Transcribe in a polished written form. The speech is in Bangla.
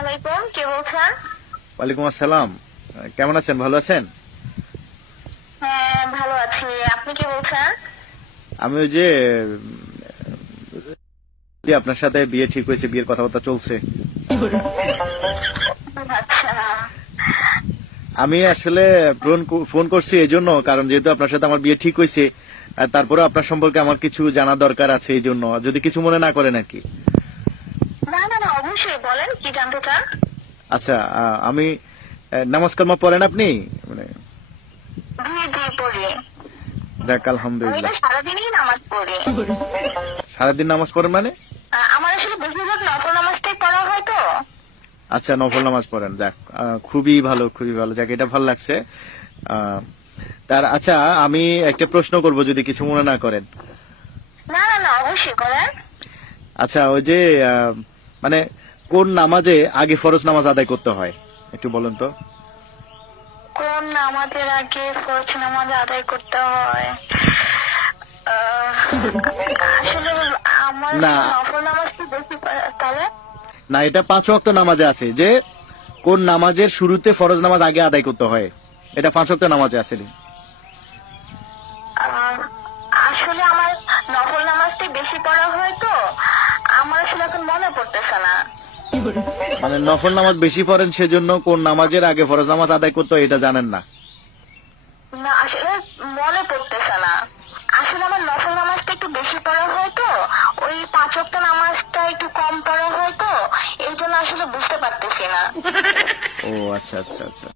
আলাইকুম, কে বলছেন? ওয়ালাইকুম আসসালাম। কেমন আছেন? ভালো আছেন? হ্যাঁ, ভালো আছি। আপনি কে বলছেন? আমি ওই যে আপনার সাথে বিয়ে ঠিক হয়েছে, বিয়ের কথাবার্তা চলছে। আচ্ছা। আমি আসলে ফোন করছি এই জন্য, কারণ যেহেতু আপনার সাথে আমার বিয়ে ঠিক হয়েছে, তারপরে আপনার সম্পর্কে আমার কিছু জানা দরকার আছে, এই জন্য যদি কিছু মনে না করেন আর কি। না না না, অবশ্যই বলেন, কি জানতে চান? আচ্ছা, আমি নামাজ কালামা পড়েন আপনি? মানে জি জি, পড়ি। যাক, আমি তো আলহামদুলিল্লাহ। সারাদিনই নামাজ পড়ি। সারাদিন নামাজ পড়েন মানে? আমার আসলে বেশিরভাগ নফল নামাজটাই পড়া হয় তো। আচ্ছা, নফল নামাজ পড়েন। যাক, খুবই ভালো, খুবই ভালো। যাক, এটা ভালো লাগছে। আহ, আচ্ছা, আমি একটা প্রশ্ন করব যদি কিছু মনে না করেন। না না না, অবশ্যই করেন। আচ্ছা, ওই যে মানে কোন নামাজে আগে ফরজ নামাজ আদায় করতে হয় একটু বলেন তো। কোন নামাজের আগে ফরজ নামাজ আদায় করতে হয়? আসলে আমার না নফল নামাজ কি বেশি তাহলে? না, এটা 5 ওয়াক্ত নামাজে আছে যে কোন নামাজের শুরুতে ফরজ নামাজ আগে আদায় করতে হয়, এটা 5 ওয়াক্ত নামাজে আছে। আহ, আসলে আমার নফল নামাজটাই বেশি পড়া হয় তো, আমার আসলে এখন মনে পড়তেছে না। মানে নফল নামাজ বেশি পড়েন, সেজন্য কোন নামাজের আগে ফরজ নামাজ আদায় করতে হয় এটা জানেন না। না, আসলে মনে পড়তেছে না। আসলে আমার নফল নামাজটা একটু বেশি পড়া হয় তো, ওই 5 ওয়াক্ত নামাজটা একটু কম পড়া হয় তো, এই জন্য আসলে বুঝতে পারতেছি না। ও আচ্ছা আচ্ছা আচ্ছা।